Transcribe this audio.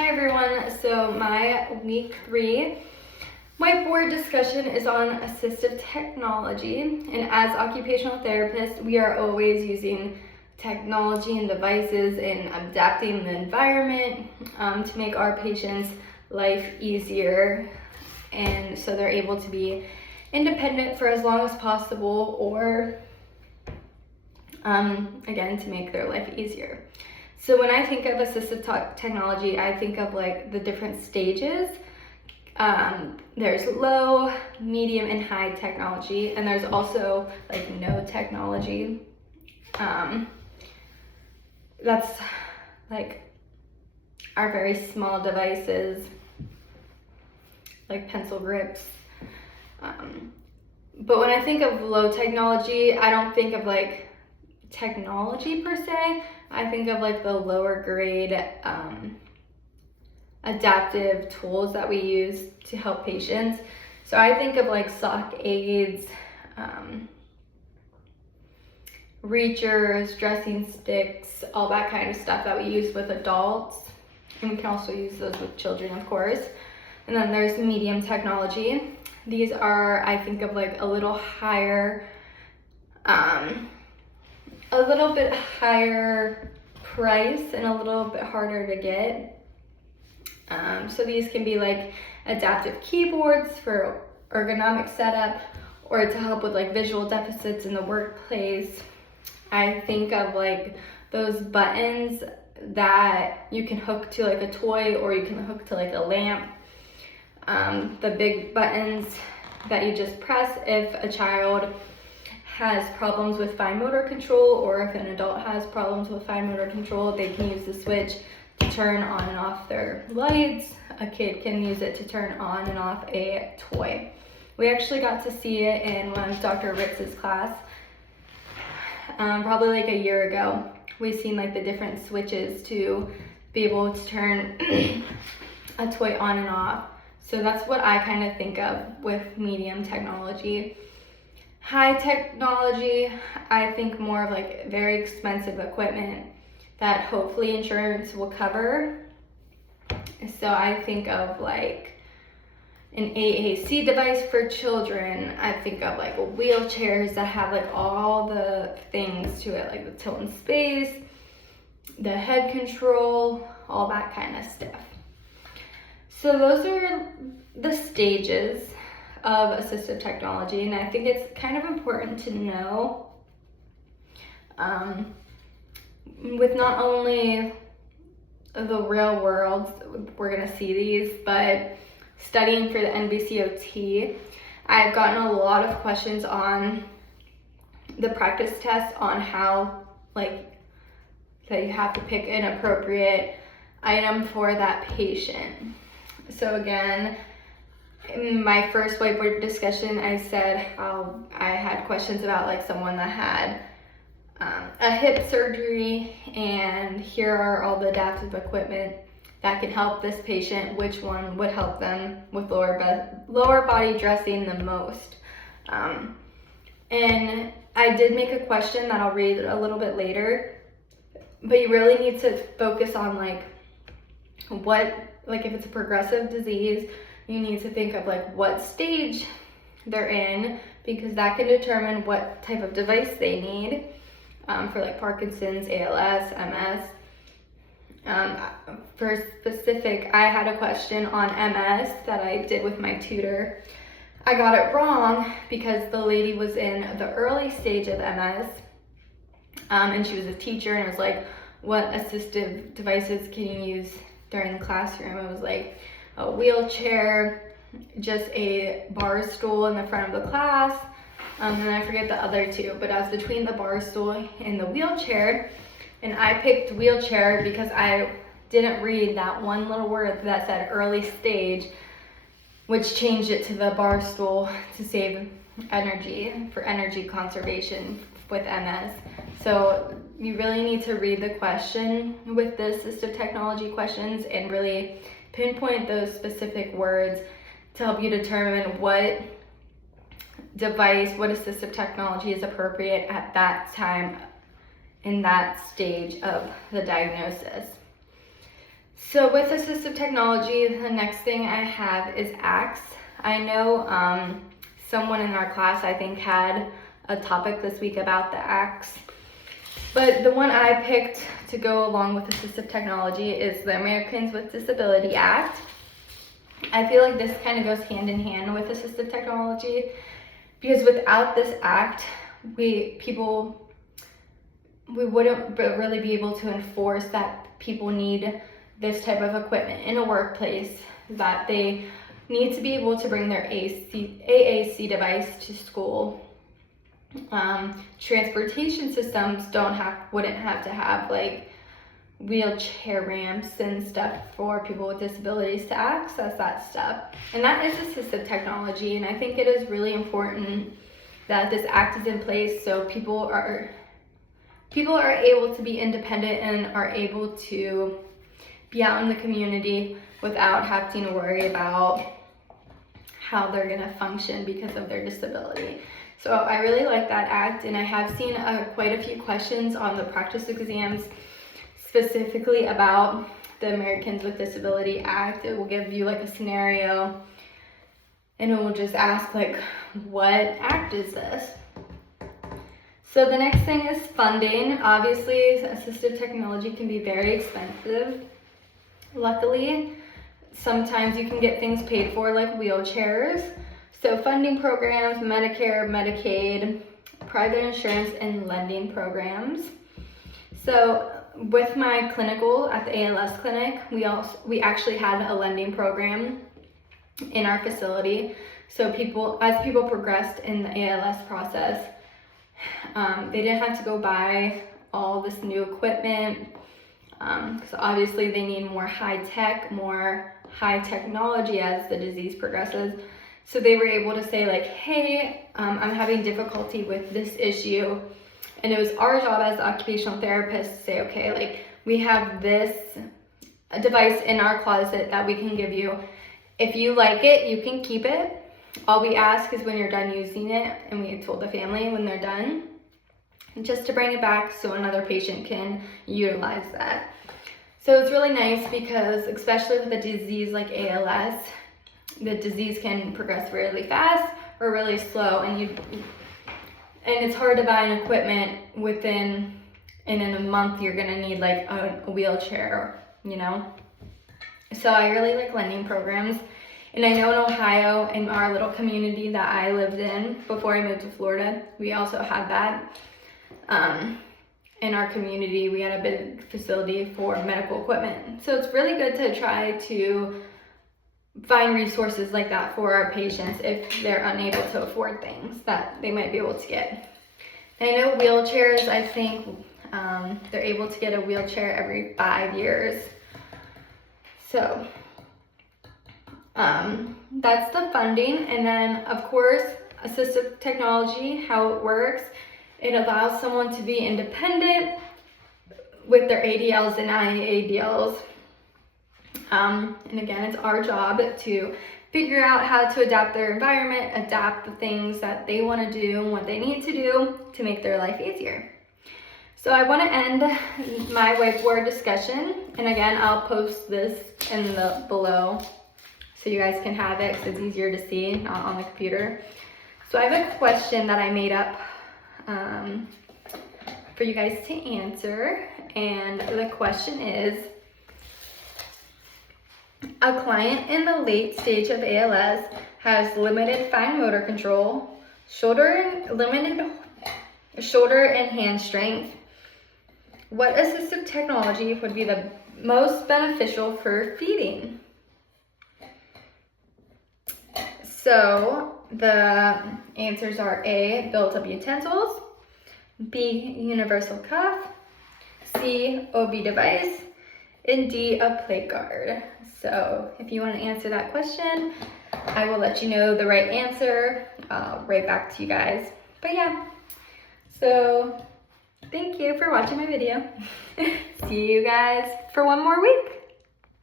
Hi everyone, so my week 3 whiteboard discussion is on assistive technology, and as occupational therapists we are always using technology and devices and adapting the environment to make our patients' life easier, and so they're able to be independent for as long as possible, or again, to make their life easier. So when I think of assistive technology, I think of like the different stages. There's low, medium, and high technology, and there's also like no technology. That's like our very small devices, like pencil grips. But when I think of low technology, I don't think of like technology per se. I think of like the lower grade adaptive tools that we use to help patients. So I think of like sock aids, reachers, dressing sticks, all that kind of stuff that we use with adults, and we can also use those with children, of course. And then there's medium technology. These are, I think of like a little higher, a little bit higher price and a little bit harder to get. So these can be like adaptive keyboards for ergonomic setup, or to help with like visual deficits in the workplace. I think of like those buttons that you can hook to like a toy, or you can hook to like a lamp. The big buttons that you just press if a child has problems with fine motor control, or if an adult has problems with fine motor control, they can use the switch to turn on and off their lights. A kid can use it to turn on and off a toy. We actually got to see it in one of Dr. Ritz's class, probably like a year ago. We've seen like the different switches to be able to turn a toy on and off. So that's what I kind of think of with medium technology. High technology, I think more of like very expensive equipment that hopefully insurance will cover. So I think of like an AAC device for children. I think of like wheelchairs that have like all the things to it, like the tilt in space, the head control, all that kind of stuff. So those are the stages of assistive technology, and I think it's kind of important to know with not only the real world, we're gonna see these, but studying for the NBCOT, I've gotten a lot of questions on the practice test on how like that you have to pick an appropriate item for that patient. So again, in my first whiteboard discussion, I said how I had questions about like someone that had a hip surgery, and here are all the adaptive equipment that can help this patient. Which one would help them with lower body dressing the most? And I did make a question that I'll read a little bit later, but you really need to focus on like if it's a progressive disease, you need to think of like what stage they're in, because that can determine what type of device they need for like Parkinson's, ALS, MS. For specific, I had a question on MS that I did with my tutor. I got it wrong because the lady was in the early stage of MS, and she was a teacher, and it was like, what assistive devices can you use during the classroom? It was like a wheelchair, just a bar stool in the front of the class, and I forget the other two, but I was between the bar stool and the wheelchair, and I picked wheelchair because I didn't read that one little word that said early stage, which changed it to the bar stool to save energy, for energy conservation with MS. So you really need to read the question with the assistive technology questions and really pinpoint those specific words to help you determine what device, what assistive technology is appropriate at that time in that stage of the diagnosis. So with assistive technology, the next thing I have is ACTS. I know someone in our class, I think, had a topic this week about the ACTS. But the one I picked to go along with assistive technology is the Americans with Disability Act. I feel like this kind of goes hand in hand with assistive technology, because without this act, we wouldn't really be able to enforce that people need this type of equipment in a workplace, that they need to be able to bring their AAC device to school. Transportation systems wouldn't have to have like wheelchair ramps and stuff for people with disabilities to access that stuff. And that is assistive technology, and I think it is really important that this act is in place so people are able to be independent and are able to be out in the community without having to worry about how they're gonna function because of their disability. So I really like that act, and I have seen quite a few questions on the practice exams specifically about the Americans with Disability Act. It will give you like a scenario, and it will just ask like, what act is this? So the next thing is funding. Obviously, assistive technology can be very expensive. Luckily, sometimes you can get things paid for like wheelchairs. So funding programs, Medicare, Medicaid, private insurance, and lending programs. So with my clinical at the ALS clinic, we actually had a lending program in our facility. So as people progressed in the ALS process, they didn't have to go buy all this new equipment, because obviously they need more high technology as the disease progresses. So they were able to say like, hey, I'm having difficulty with this issue. And it was our job as occupational therapists to say, okay, like we have this device in our closet that we can give you. If you like it, you can keep it. All we ask is when you're done using it, and we told the family when they're done, just to bring it back so another patient can utilize that. So it's really nice because, especially with a disease like ALS, the disease can progress really fast or really slow, and it's hard to buy an equipment and in a month you're gonna need like a wheelchair, you know? So I really like lending programs. And I know in Ohio, in our little community that I lived in before I moved to Florida, we also had that. In our community, we had a big facility for medical equipment. So it's really good to try to find resources like that for our patients if they're unable to afford things that they might be able to get. And I know wheelchairs, I think they're able to get a wheelchair every 5 years. So that's the funding. And then of course, assistive technology, how it works, it allows someone to be independent with their ADLs and IADLs. And again, it's our job to figure out how to adapt their environment, adapt the things that they want to do and what they need to do to make their life easier. So I want to end my whiteboard discussion, and again, I'll post this in the below so you guys can have it because it's easier to see, not on the computer. So I have a question that I made up for you guys to answer, and the question is, a client in the late stage of ALS has limited fine motor control, limited shoulder and hand strength. What assistive technology would be the most beneficial for feeding? So the answers are A, built-up utensils, B, universal cuff, C, OB device, and D, a plate guard. So if you want to answer that question, I will let you know the right answer right back to you guys. But yeah, so thank you for watching my video. See you guys for one more week.